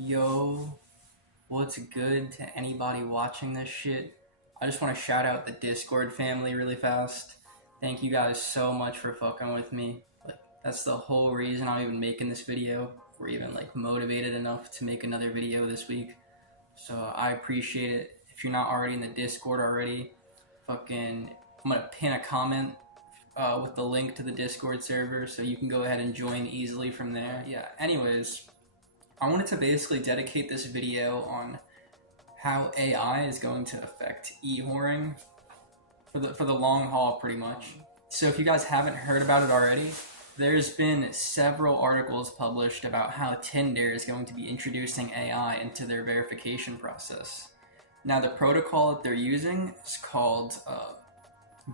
Yo, what's good to anybody watching this shit? I just want to shout out the Discord family really fast. Thank you guys so much for fucking with me. Like, that's the whole reason I'm even making this video. We're even like motivated enough to make another video this week. So I appreciate it. If you're not already in the Discord already, fucking, I'm gonna pin a comment with the link to the Discord server so you can go ahead and join easily from there. Yeah, anyways, I wanted to basically dedicate this video on how AI is going to affect e-whoring for the long haul, pretty much. So if you guys haven't heard about it already, there's been several articles published about how Tinder is going to be introducing AI into their verification process. Now the protocol that they're using is called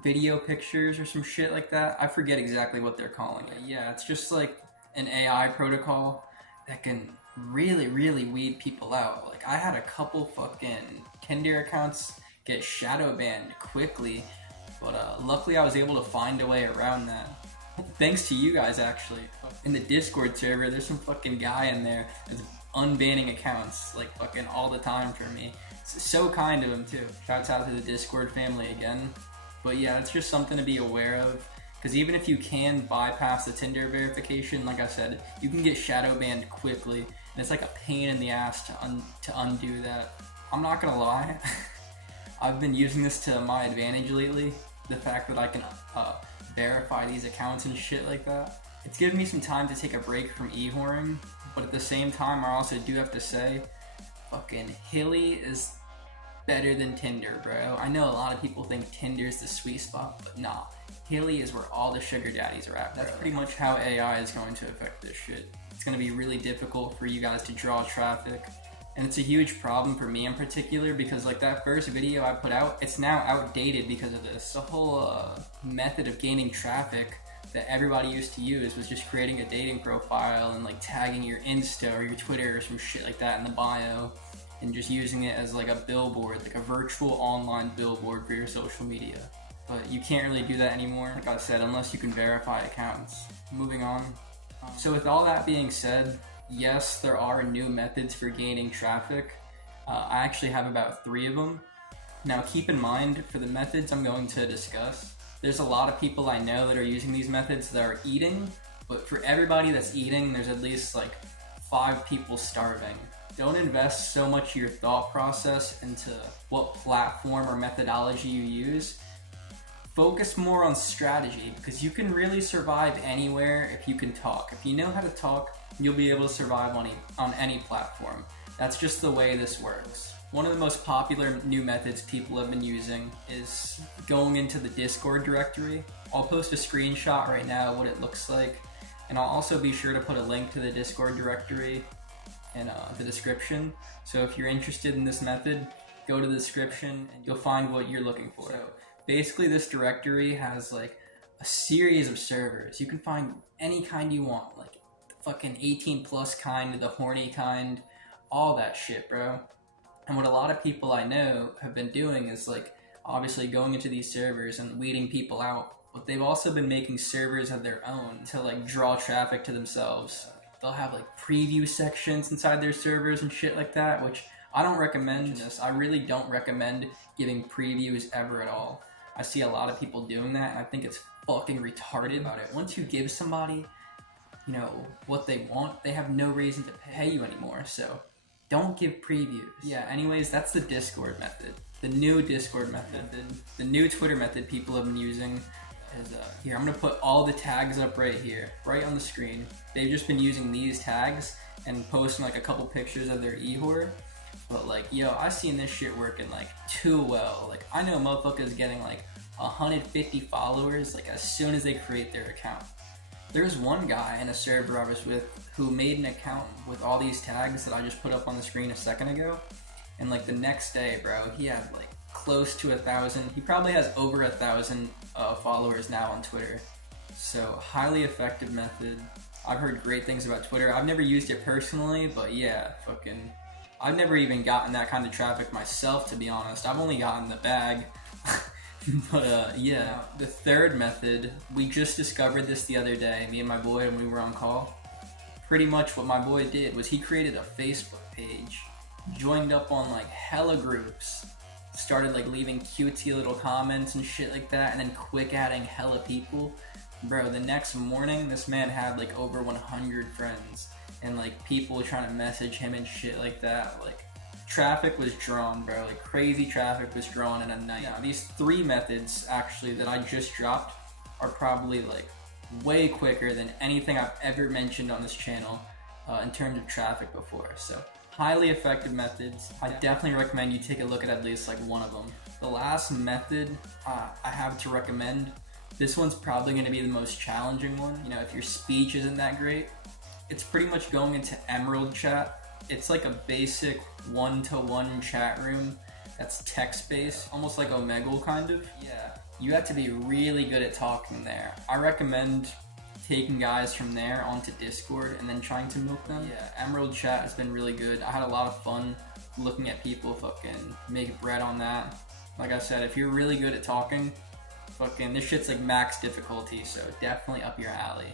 video pictures or some shit like that. I forget exactly what they're calling it. Yeah, it's just like an AI protocol that can really weed people out. Like, I had a couple fucking Tinder accounts get shadow banned quickly, but luckily I was able to find a way around that. Thanks to you guys, actually. In the Discord server, there's some fucking guy in there that's unbanning accounts like fucking all the time for me. It's so kind of him too. Shouts out to the Discord family again. But yeah, it's just something to be aware of. Because even if you can bypass the Tinder verification, like I said, you can get shadow banned quickly, and it's like a pain in the ass to undo that. I'm not gonna lie, I've been using this to my advantage lately. The fact that I can verify these accounts and shit like that. It's given me some time to take a break from e-whoring, but at the same time, I also do have to say, fucking Hilly is better than Tinder, bro. I know a lot of people think Tinder's the sweet spot, but nah. Hilly is where all the sugar daddies are at. That's pretty much how AI is going to affect this shit. It's going to be really difficult for you guys to draw traffic. And it's a huge problem for me in particular because like that first video I put out, it's now outdated because of this. The whole method of gaining traffic that everybody used to use was just creating a dating profile and like tagging your Insta or your Twitter or some shit like that in the bio and just using it as like a billboard, like a virtual online billboard for your social media. But you can't really do that anymore, like I said, unless you can verify accounts. Moving on. So with all that being said, yes, there are new methods for gaining traffic. I actually have about 3 of them. Now keep in mind, for the methods I'm going to discuss, there's a lot of people I know that are using these methods that are eating, but for everybody that's eating, there's at least like 5 people starving. Don't invest so much of your thought process into what platform or methodology you use. Focus more on strategy because you can really survive anywhere if you can talk. If you know how to talk, you'll be able to survive on any platform. That's just the way this works. One of the most popular new methods people have been using is going into the Discord directory. I'll post a screenshot right now of what it looks like, and I'll also be sure to put a link to the Discord directory in the description. So if you're interested in this method, go to the description and you'll find what you're looking for. So basically this directory has like a series of servers. You can find any kind you want, like the fucking 18 plus kind, the horny kind, all that shit, bro. And what a lot of people I know have been doing is like obviously going into these servers and weeding people out, but they've also been making servers of their own to like draw traffic to themselves. They'll have like preview sections inside their servers and shit like that, which I don't recommend this. I really don't recommend giving previews ever at all. I see a lot of people doing that, and I think it's fucking retarded about it. Once you give somebody, you know, what they want, they have no reason to pay you anymore, so don't give previews. Yeah, anyways, that's the Discord method. The new Discord method. The new Twitter method people have been using is, here, I'm gonna put all the tags up right here, right on the screen. They've just been using these tags and posting like a couple pictures of their e-whore. But like, yo, I seen this shit working like too well. Like, I know motherfuckers getting like 150 followers like as soon as they create their account. There's one guy in a server I was with who made an account with all these tags that I just put up on the screen a second ago. And like the next day, bro, he had like close to 1,000. He probably has over 1,000 followers now on Twitter. So highly effective method. I've heard great things about Twitter. I've never used it personally, but yeah, fucking I've never even gotten that kind of traffic myself, to be honest. I've only gotten the bag. But yeah, the third method, we just discovered this the other day, me and my boy, when we were on call. pretty much what my boy did was he created a Facebook page, joined up on like hella groups, started like leaving cutesy little comments and shit like that, and then quick adding hella people. Bro, the next morning this man had like over 100 friends and like people trying to message him and shit like that. Like traffic was drawn, bro. Like crazy traffic was drawn in a night. Now, these 3 methods actually that I just dropped are probably like way quicker than anything I've ever mentioned on this channel in terms of traffic before. So highly effective methods. I definitely recommend you take a look at least like one of them. The last method I have to recommend, this one's probably going to be the most challenging one. You know, if your speech isn't that great, it's pretty much going into Emerald Chat. It's like a basic one-to-one chat room that's text-based, almost like Omegle kind of. Yeah, you have to be really good at talking there. I recommend taking guys from there onto Discord and then trying to milk them. Yeah, Emerald Chat has been really good. I had a lot of fun looking at people fucking make bread on that. Like I said, if you're really good at talking, fucking this shit's like max difficulty, so definitely up your alley.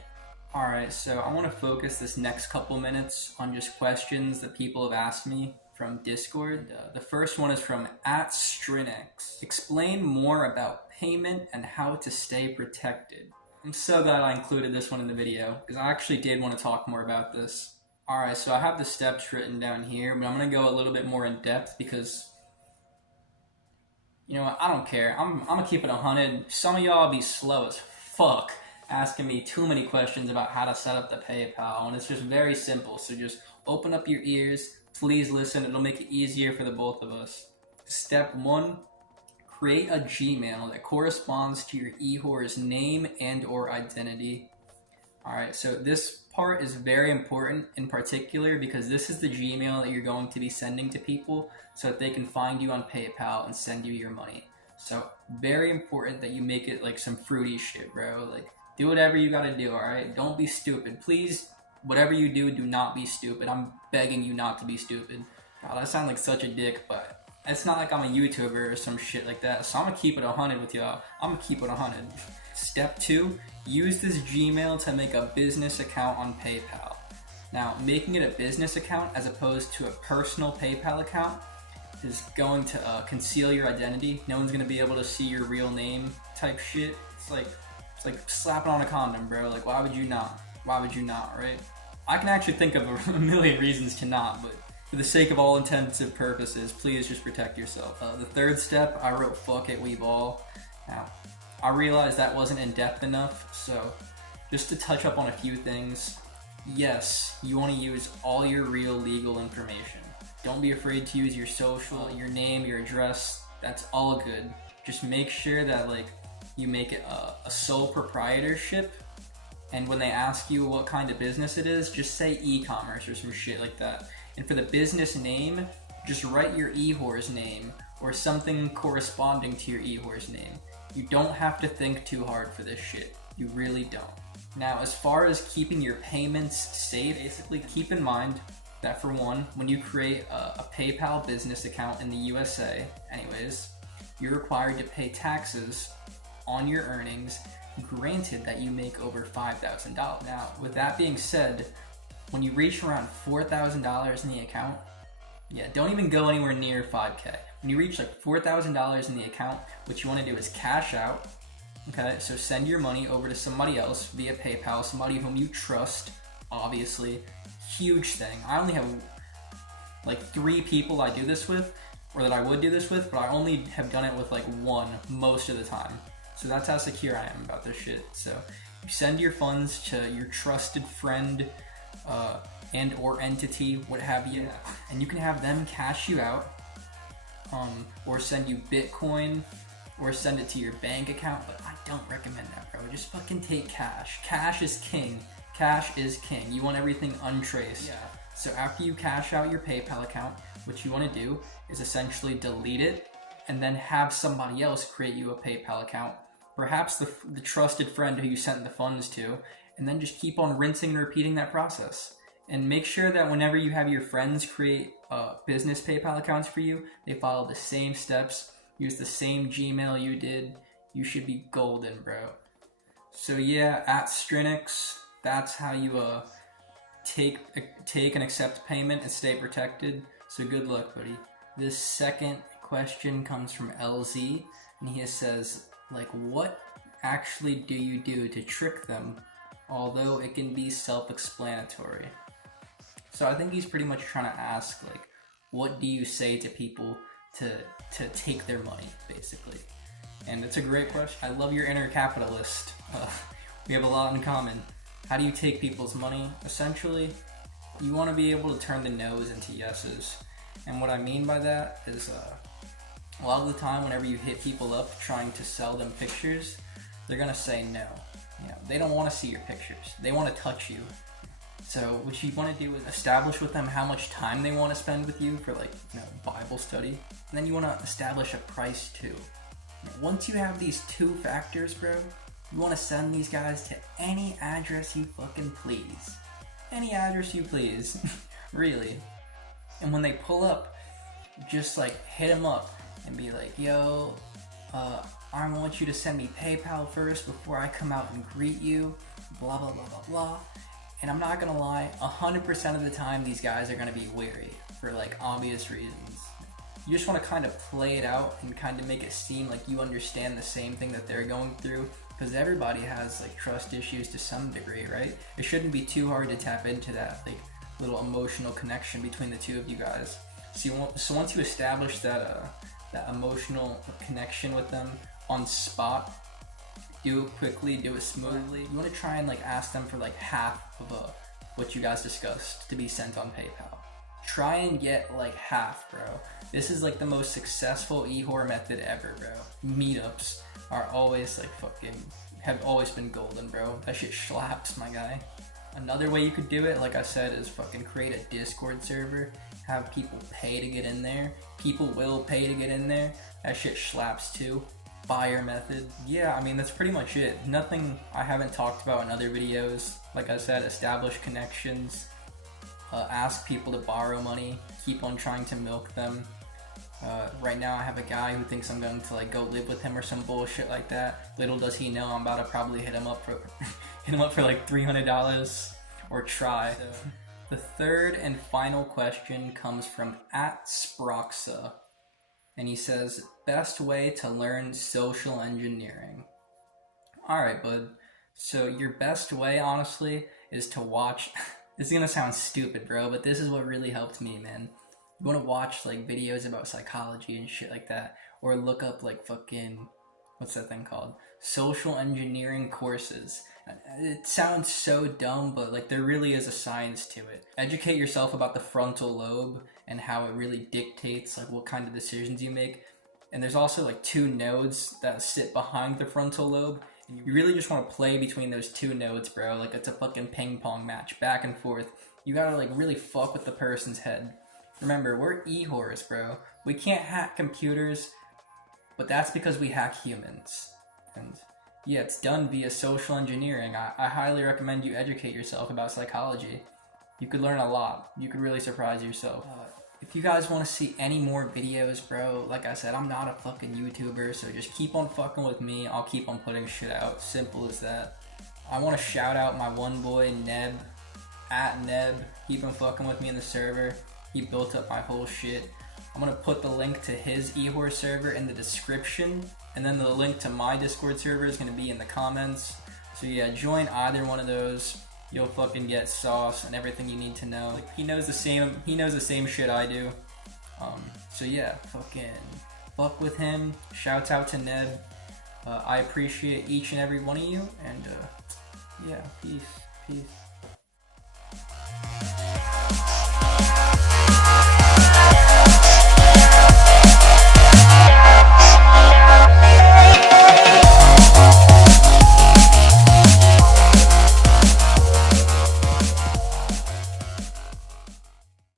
Alright, so I want to focus this next couple minutes on just questions that people have asked me from Discord. The first one is from @Strinix. Explain more about payment and how to stay protected. I'm so glad I included this one in the video, because I actually did want to talk more about this. Alright, so I have the steps written down here, but I'm going to go a little bit more in depth because, you know what, I don't care. I'm going to keep it 100. Some of y'all be slow as fuck asking me too many questions about how to set up the PayPal, and it's just very simple. So just open up your ears, please listen. It'll make it easier for the both of us. Step 1, create a Gmail that corresponds to your eWhore's name and or identity. Alright, so this part is very important in particular because this is the Gmail that you're going to be sending to people so that they can find you on PayPal and send you your money. So very important that you make it like some fruity shit, bro. Like, do whatever you gotta do, alright? Don't be stupid. Please, whatever you do, do not be stupid. I'm begging you not to be stupid. God, I sound like such a dick, but it's not like I'm a YouTuber or some shit like that, so I'm gonna keep it 100 with y'all. I'm gonna keep it 100. Step 2, use this Gmail to make a business account on PayPal. Now, making it a business account as opposed to a personal PayPal account is going to conceal your identity. No one's gonna be able to see your real name type shit. It's like slapping on a condom, bro. Like, why would you not? Why would you not, right? I can actually think of a million reasons to not, but for the sake of all intensive purposes, please just protect yourself. The third step, I wrote fuck it, we ball. Now, I realized that wasn't in depth enough, so just to touch up on a few things. Yes, you want to use all your real legal information. Don't be afraid to use your social, your name, your address. That's all good. Just make sure that like you make it a sole proprietorship, and when they ask you what kind of business it is, just say e-commerce or some shit like that. And for the business name, just write your eWhore's name or something corresponding to your eWhore's name. You don't have to think too hard for this shit. You really don't. Now, as far as keeping your payments safe, basically keep in mind that for one, when you create a PayPal business account in the USA, anyways, you're required to pay taxes on your earnings, granted that you make over $5,000. Now, with that being said, when you reach around $4,000 in the account, yeah, don't even go anywhere near 5K. When you reach like $4,000 in the account, what you want to do is cash out. Okay, so send your money over to somebody else via PayPal, somebody whom you trust, obviously. Huge thing. I only have like 3 people I do this with, or that I would do this with, but I only have done it with like 1 most of the time. So that's how secure I am about this shit. So you send your funds to your trusted friend and or entity, what have you, and you can have them cash you out, or send you Bitcoin, or send it to your bank account, but I don't recommend that, bro. Just fucking take cash. Cash is king. Cash is king. You want everything untraced. Yeah. So after you cash out your PayPal account, what you want to do is essentially delete it and then have somebody else create you a PayPal account, perhaps the trusted friend who you sent the funds to, and then just keep on rinsing and repeating that process. And make sure that whenever you have your friends create business PayPal accounts for you, they follow the same steps, use the same Gmail you did. You should be golden, bro. So yeah, @Strinix, that's how you take and accept payment and stay protected. So good luck, buddy. This second question comes from LZ, and he says, like, what actually do you do to trick them, although it can be self-explanatory? So I think he's pretty much trying to ask, like, what do you say to people to take their money, basically? And it's a great question. I love your inner capitalist. We have a lot in common. How do you take people's money? Essentially, you want to be able to turn the no's into yeses. And what I mean by that is a lot of the time whenever you hit people up trying to sell them pictures, they're going to say no. You know, they don't want to see your pictures. They want to touch you. So what you want to do is establish with them how much time they want to spend with you for, like, you know, Bible study. And then you want to establish a price too. Once you have these two factors, bro, you want to send these guys to any address you fucking please. Any address you please. Really. And when they pull up, just like hit them up and be like, yo, I want you to send me PayPal first before I come out and greet you. Blah, blah, blah, blah, blah. And I'm not gonna lie, 100% of the time these guys are gonna be wary for, like, obvious reasons. You just want to kind of play it out and kind of make it seem like you understand the same thing that they're going through, because everybody has, like, trust issues to some degree, right? It shouldn't be too hard to tap into that, like, little emotional connection between the two of you guys. So once you establish that that emotional connection with them on spot, do it quickly, do it smoothly. You want to try and, like, ask them for, like, half of what you guys discussed to be sent on PayPal. Try and get, like, half, bro. This is, like, the most successful e-whore method ever, bro. Meetups are always, like, have always been golden, bro. That shit slaps, my guy. Another way you could do it, like I said, is fucking create a Discord server. Have people pay to get in there. People will pay to get in there. That shit slaps too. Buyer method. Yeah, I mean, that's pretty much it. Nothing I haven't talked about in other videos. Like I said, establish connections. Ask people to borrow money. Keep on trying to milk them. Right now I have a guy who thinks I'm going to, like, go live with him or some bullshit like that. Little does he know I'm about to probably hit him up for like $300 or try. So, the third and final question comes from @Sproxa, and he says, best way to learn social engineering. Alright, bud. So your best way, honestly, is to watch this is gonna sound stupid, bro, but this is what really helped me, man. You want to watch, like, videos about psychology and shit like that, or look up, like, fucking, what's that thing called? Social engineering courses. It sounds so dumb, but, like, there really is a science to it. Educate yourself about the frontal lobe and how it really dictates, like, what kind of decisions you make. And there's also, like, two nodes that sit behind the frontal lobe, and you really just want to play between those two nodes, bro. Like, it's a fucking ping pong match, back and forth. You gotta, like, really fuck with the person's head. Remember, we're e-whores, bro. We can't hack computers, but that's because we hack humans. And yeah, it's done via social engineering. I highly recommend you educate yourself about psychology. You could learn a lot. You could really surprise yourself. If you guys want to see any more videos, bro, like I said, I'm not a fucking YouTuber, so just keep on fucking with me. I'll keep on putting shit out. Simple as that. I want to shout out my one boy, Neb, @Neb. Keep on fucking with me in the server. He built up my whole shit. I'm gonna put the link to his eHorse server in the description, and then the link to my Discord server is gonna be in the comments. So yeah, join either one of those. You'll fucking get sauce and everything you need to know. Like, he knows the same shit I do. So yeah, fucking fuck with him. Shouts out to Ned. I appreciate each and every one of you, and yeah, peace.